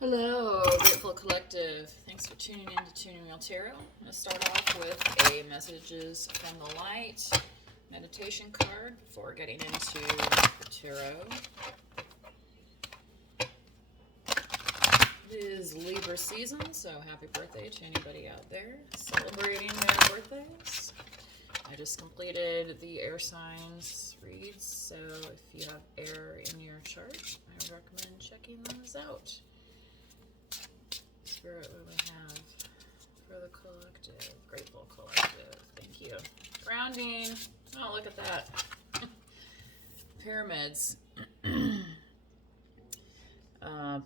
Hello, Grateful Collective. Thanks for tuning in to Tuning Real Tarot. I'm going to start off with a Messages from the Light meditation card before getting into the tarot. It is Libra season, so happy birthday to anybody out there celebrating their birthdays. I just completed the air signs reads, so if you have air in your chart, I would recommend checking those out. Spirit, what do we have for the collective? Grateful collective. Thank you. Grounding. Oh, look at that. Pyramids.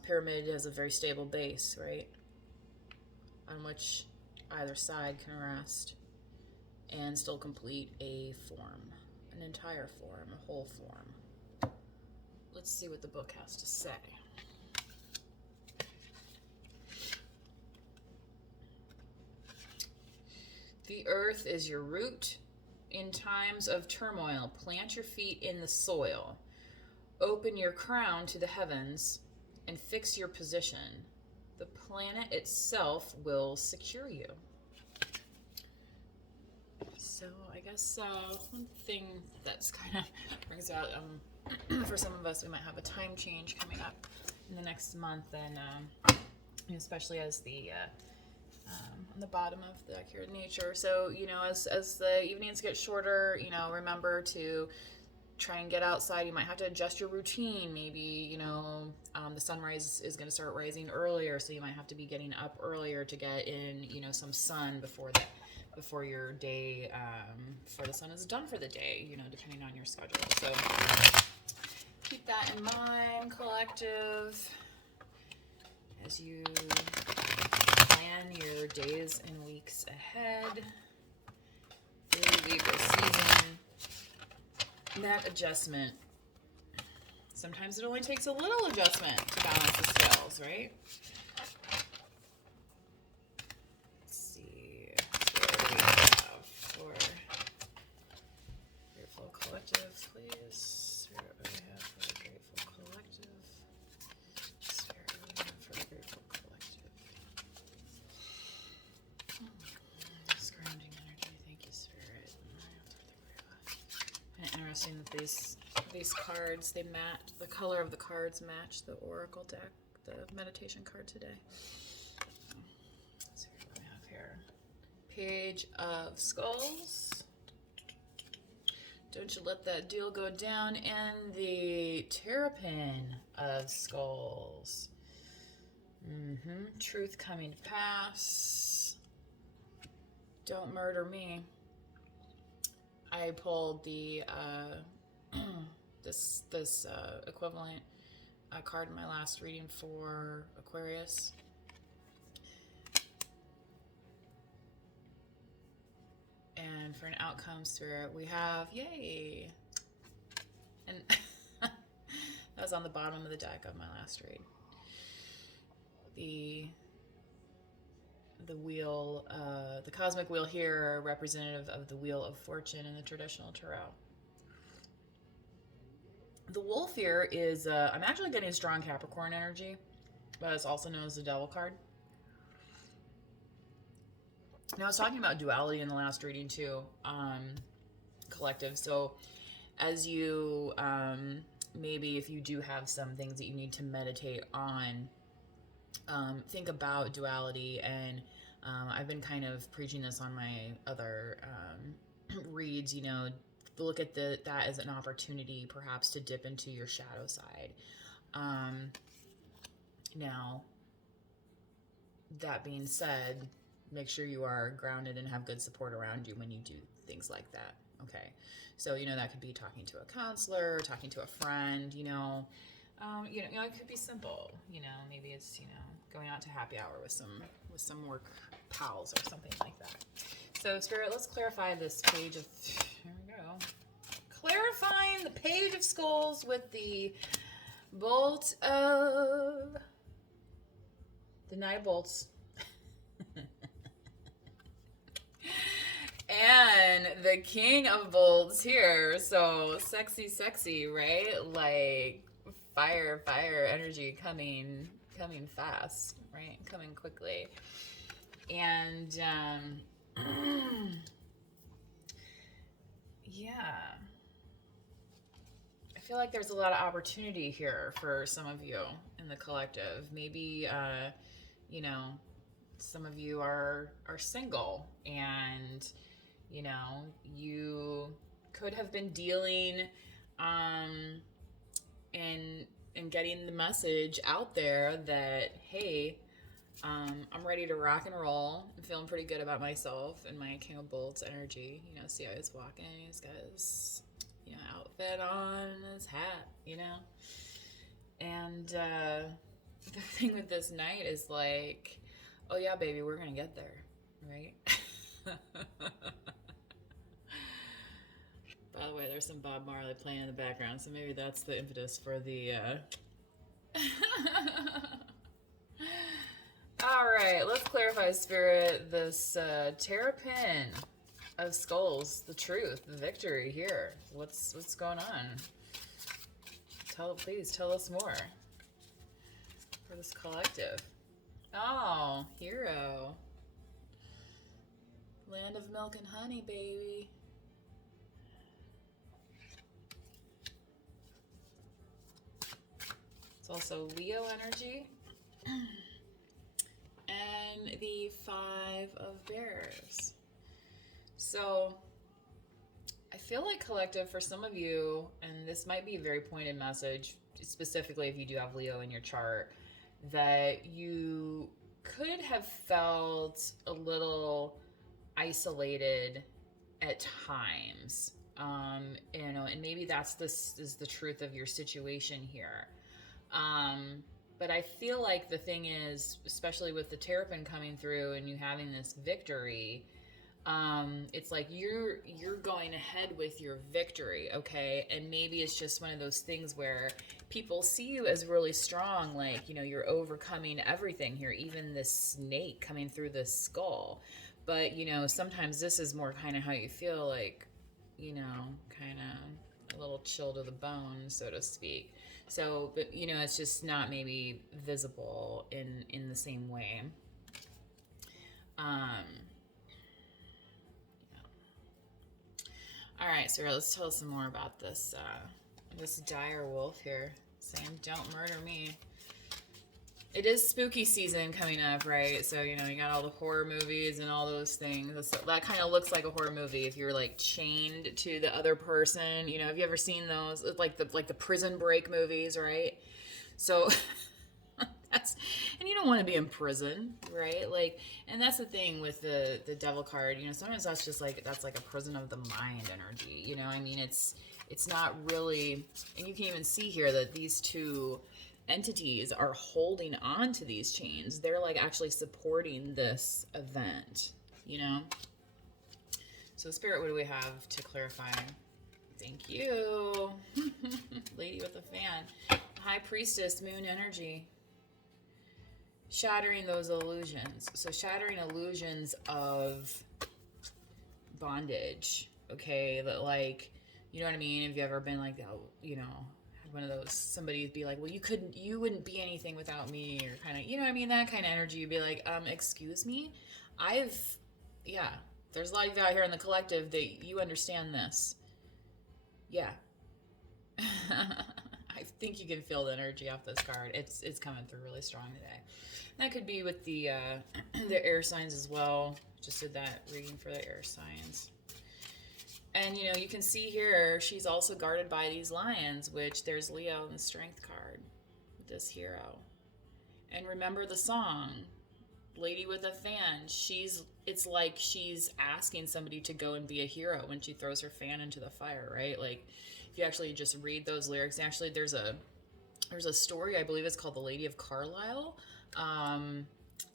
Pyramid has a very stable base, right? On which either side can rest and still complete a form, an entire form, a whole form. Let's see what the book has to say. The earth is your root. In times of turmoil, plant your feet in the soil. Open your crown to the heavens and fix your position. The planet itself will secure you. So I guess one thing that's kind of brings out, for some of us, we might have a time change coming up in the next month, and especially as the on the bottom of the accurate nature. So, as the evenings get shorter, remember to try and get outside. You might have to adjust your routine. Maybe, the sunrise is going to start rising earlier, so you might have to be getting up earlier to get in, some sun before your day, before the sun is done for the day, depending on your schedule. So keep that in mind, collective, as you plan your days and weeks ahead through Libra season. That adjustment, sometimes it only takes a little adjustment to balance the scales, right? Let's see, what do we have for Grateful Collective, please? What do we have for the Grateful Collective? Spirit, what do we have for the Grateful Collective? This grounding energy, thank you, Spirit. And interesting that these cards, the color of the cards match the Oracle deck, the meditation card today. Let's see what we have here. Page of Skulls. Don't you let that deal go down. And the Terrapin of Skulls. Truth coming to pass. Don't murder me. I pulled the this equivalent card in my last reading for Aquarius. And for an outcome spirit, we have, yay! And that was on the bottom of the deck of my last read. The wheel, the cosmic wheel here, representative of the wheel of fortune in the traditional tarot. The wolf here is, I'm actually getting strong Capricorn energy, but it's also known as the devil card. Now, I was talking about duality in the last reading too, collective. So as you, maybe if you do have some things that you need to meditate on, think about duality. And I've been kind of preaching this on my other reads, look at that as an opportunity perhaps to dip into your shadow side. Now, that being said, make sure you are grounded and have good support around you when you do things like that. Okay. So, that could be talking to a counselor, talking to a friend, it could be simple, maybe it's, going out to happy hour with some work pals or something like that. So Spirit, let's clarify this page of, here we go. Clarifying the Page of Skulls with the bolt of, the Knight of Bolts. And the King of Bolts here. So sexy, right? Like fire energy coming coming fast, right? Coming quickly. And yeah, I feel like there's a lot of opportunity here for some of you in the collective. Maybe, you know, some of you are single, and you know, you could have been dealing um and getting the message out there that, hey, I'm ready to rock and roll. I'm feeling pretty good about myself and my King of Bolts energy. You know, see how he's walking. He's got his, you know, outfit on and his hat, you know. And the thing with this night is like, oh yeah, baby, we're going to get there, right? By the way, there's some Bob Marley playing in the background, so maybe that's the impetus for the All right, let's clarify, Spirit, this Terrapin of Skulls, the truth, the victory here. What's going on? Please tell us more for this collective. Oh, hero. Land of milk and honey, baby. It's also Leo energy. And the Five of Bears. So I feel like collective for some of you, and this might be a very pointed message, specifically if you do have Leo in your chart, that you could have felt a little isolated at times. You know, and maybe this is the truth of your situation here. But I feel like the thing is, especially with the Terrapin coming through and you having this victory, it's like you're going ahead with your victory, okay? And maybe it's just one of those things where people see you as really strong, like, you know, you're overcoming everything here, even this snake coming through the skull. But, you know, sometimes this is more kind of how you feel, like, you know, kind of a little chill to the bone, so to speak. So, but, you know, it's just not maybe visible in the same way. Yeah. All right, so let's tell us some more about this this dire wolf here, saying, "Don't murder me." It is spooky season coming up, right? So, you know, you got all the horror movies and all those things. That kind of looks like a horror movie if you're like chained to the other person. You know, have you ever seen those? It's like the Prison Break movies, right? So that's, and you don't want to be in prison, right? Like, and that's the thing with the devil card. You know, sometimes that's just like that's like a prison of the mind energy. You know, I mean, it's not really, and you can even see here that these two entities are holding on to these chains. They're like actually supporting this event, you know? So Spirit, what do we have to clarify? Thank you. Lady with a fan. High Priestess, moon energy. Shattering those illusions. So shattering illusions of bondage, okay? That, like, you know what I mean? Have you ever been like, oh, you know, one of those, somebody would be like, well, you wouldn't be anything without me, or kind of, you know what I mean, that kind of energy. You'd be like, excuse me, yeah, there's a lot of you out here in the collective that you understand this. Yeah. I think you can feel the energy off this card. It's coming through really strong today. That could be with the the air signs as well. Just did that reading for the air signs. And, you know, you can see here, she's also guarded by these lions, which there's Leo in the strength card with this hero. And remember the song, Lady with a Fan. It's like she's asking somebody to go and be a hero when she throws her fan into the fire, right? Like, if you actually just read those lyrics, actually there's a story, I believe it's called The Lady of Carlisle.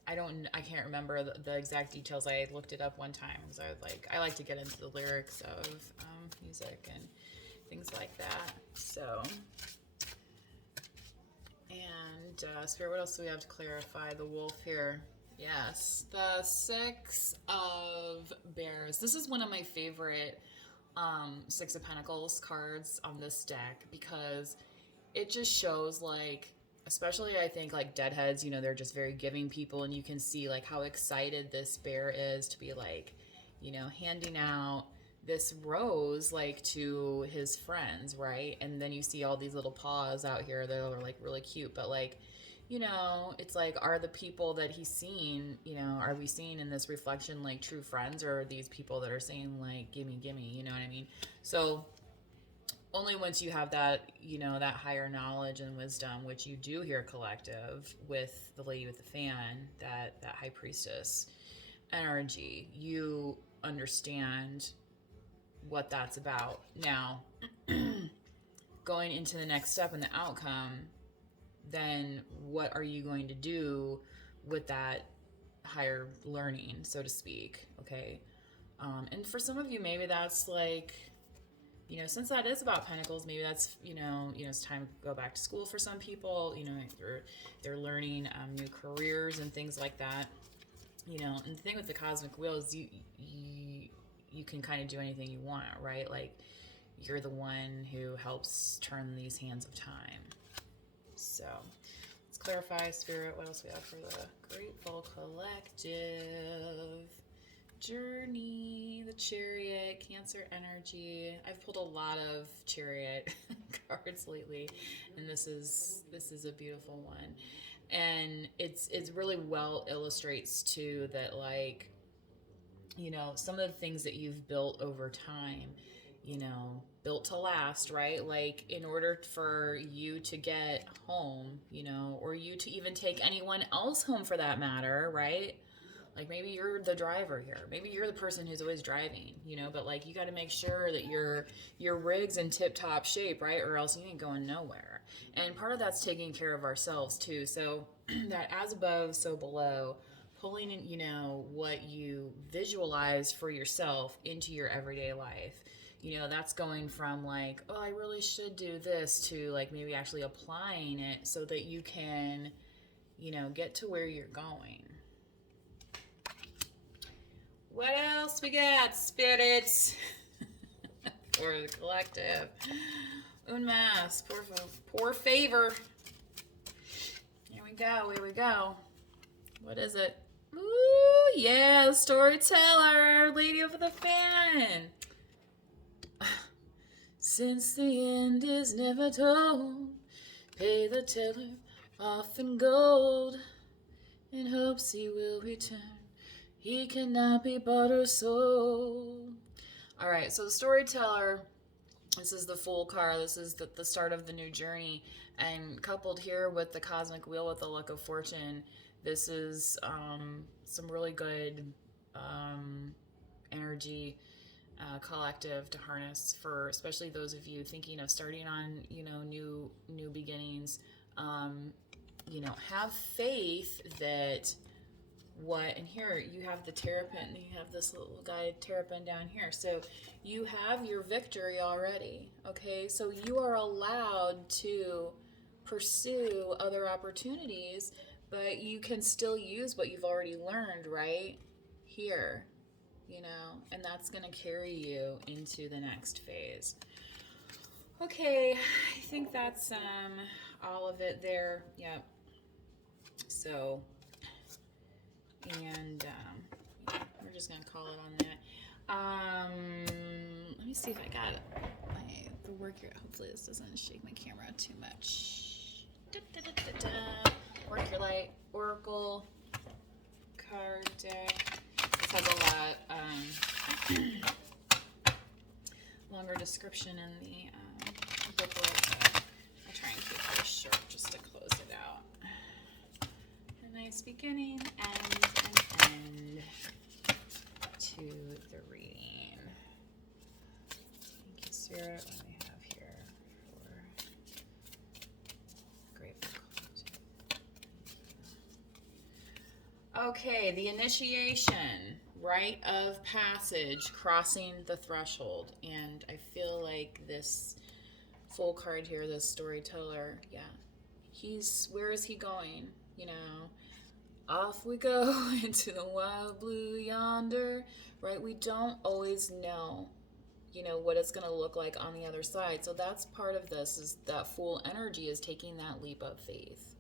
I can't remember the exact details. I looked it up one time because I like to get into the lyrics of music and things like that. So, and Spirit, what else do we have to clarify? The wolf here. Yes, the Six of Bears. This is one of my favorite Six of Pentacles cards on this deck because it just shows like especially I think like deadheads, you know, they're just very giving people, and you can see like how excited this bear is to be like, you know, handing out this rose like to his friends, right? And then you see all these little paws out here that are like really cute, but like, you know, it's like, are the people that he's seen, you know, are we seeing in this reflection like true friends, or are these people that are saying like, gimme, gimme, you know what I mean? So only once you have that, you know, that higher knowledge and wisdom, which you do here collective with the lady with the fan, that high priestess energy, you understand what that's about. Now, going into the next step and the outcome, then what are you going to do with that higher learning, so to speak? Okay. And for some of you, maybe that's like, you know, since that is about pentacles, maybe that's, it's time to go back to school for some people. You know, they're learning new careers and things like that. You know, and the thing with the cosmic wheel is you can kind of do anything you want, right? Like, you're the one who helps turn these hands of time. So let's clarify, Spirit, what else we have for the Grateful Collective. Journey, the Chariot, Cancer energy. I've pulled a lot of Chariot cards lately, and this is a beautiful one. And it's really well illustrates too that, like, you know, some of the things that you've built over time, you know, built to last, right? Like, in order for you to get home, you know, or you to even take anyone else home for that matter, right? Like, maybe you're the driver here. Maybe you're the person who's always driving, you know, but like, you got to make sure that your rig's in tip-top shape, right? Or else you ain't going nowhere. And part of that's taking care of ourselves too. So that as above, so below, pulling in, you know, what you visualize for yourself into your everyday life. You know, that's going from like, oh, I really should do this, to like maybe actually applying it so that you can, you know, get to where you're going. What else we got, spirits? For the collective. Un mas, por favor. Here we go. What is it? Ooh, yeah, storyteller, lady over the fan. Since the end is never told, pay the teller off in gold, in hopes he will return. He cannot be bought or sold. All right, so the storyteller, this is the Fool card. This is the start of the new journey. And coupled here with the cosmic wheel with the luck of fortune, this is some really good energy collective to harness for especially those of you thinking of starting on, you know, new beginnings. You know, have faith that and here you have the terrapin, and you have this little guy terrapin down here, so you have your victory already. Okay, so you are allowed to pursue other opportunities, but you can still use what you've already learned right here, you know, and that's going to carry you into the next phase. Okay, I think that's all of it there. Yep. So, and we're just gonna call it on that. Let me see if I got the work here. Hopefully this doesn't shake my camera too much. Work your light oracle card deck. This has a lot longer description in the booklet. So I'll try and keep this short just to close it out. A nice beginning and an end to the reading. Thank you, Spirit. What do we have here for Grateful Collective? Okay, the initiation, rite of passage, crossing the threshold. And I feel like this Fool card here, this storyteller, yeah, where is he going? You know, off we go into the wild blue yonder, right? We don't always know, you know, what it's going to look like on the other side. So that's part of this, is that Fool energy is taking that leap of faith,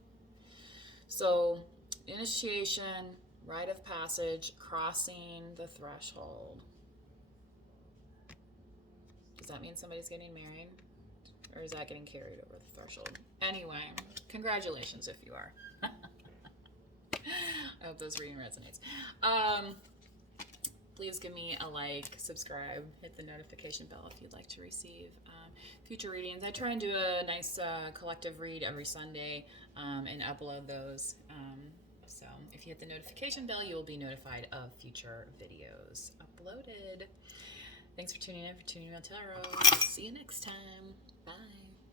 So, initiation, rite of passage, crossing the threshold. Does that mean somebody's getting married? Or is that getting carried over the threshold? Anyway, congratulations if you are. I hope this reading resonates. Please give me a like, subscribe, hit the notification bell if you'd like to receive future readings. I try and do a nice collective read every Sunday and upload those. So if you hit the notification bell, you will be notified of future videos uploaded. Thanks for tuning in for Tuning Real Tarot. See you next time. Bye.